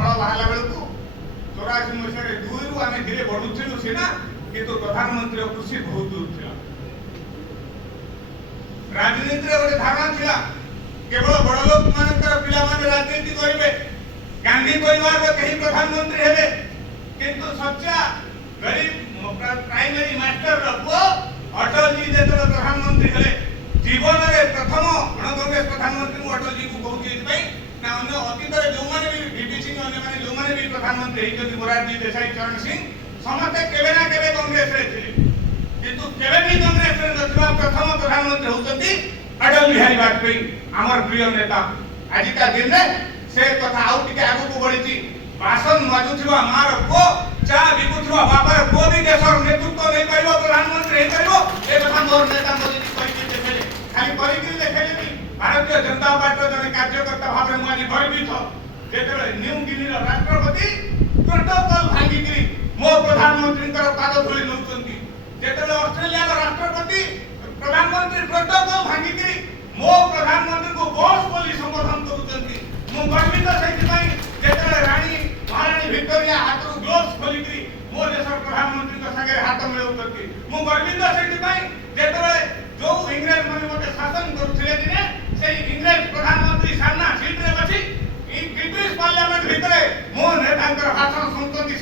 फल बाहर बेलू 84 मसीह 2 रु आम धीरे बढ़ुलु सीना किंतु प्रधानमंत्री खुशी बहुत दूर था। राजनीति गोटे धारणा था केवल बड़ लोक मानकर पिला माने राजनीति करेंगे, गांधी परिवार कहीं प्रधानमंत्री हेबे, किंतु सच्चा गरीब प्राइमरी मास्टर पुओ अटल जी जो प्रधानमंत्री हेले जीवन में प्रथम गण कांग्रेस प्रधानमंत्री अटल जी को कहूँ ना अन्य अतीत जो मैंने भी वीपी सिंह अन्य जो मैंने भी प्रधानमंत्री होती मोरारजी देसाई चरण सिंह समस्ते केवे ना केवे कांग्रेस रे थे, किंतु केवे भी कांग्रेस रे नथिबा प्रथम प्रधानमंत्री होचंती अटल बिहारी वाजपेयी आमर प्रिय नेता। आज का दिन में से कथा आउ टिके आगु को बढ़ी बासन मजुवा मार पो चा बिकुवा बापर पो भी देशर नेतृत्व नहीं पाइबो प्रधानमंत्री हे पाइबो ए कथा मोर नेता मोदी कहि देखेले खाली करिकि देखेले भारतीय जनता पार्टी जने कार्यकर्ता भाव में मानी गर्वित जेते न्यू गिनी राष्ट्रपति प्रोटोकॉल भांगी मो प्रधानमंत्री पाद धूली नौचंती, जेते ऑस्ट्रेलिया राष्ट्रपति प्रधानमंत्री प्रोटोकॉल भांगी मो प्रधानमंत्री को बॉस बोली संबोधन करूचंती। मु गर्वित सेति जेते रानी महारानी विक्टोरिया हाथ ग्लोव्स खोलिकी मो देश प्रधानमंत्री संगे हाथ मिलाउछंती। मु गर्वित सेति जेते जो इंग्रेज माने मते शासन करुथिले दिने से इंग्रेज प्रधानमंत्री सामना सीट रे बसी ब्रिटिश पार्लियामेंट भितरे मो नेतांकर भाषण सुनतंती।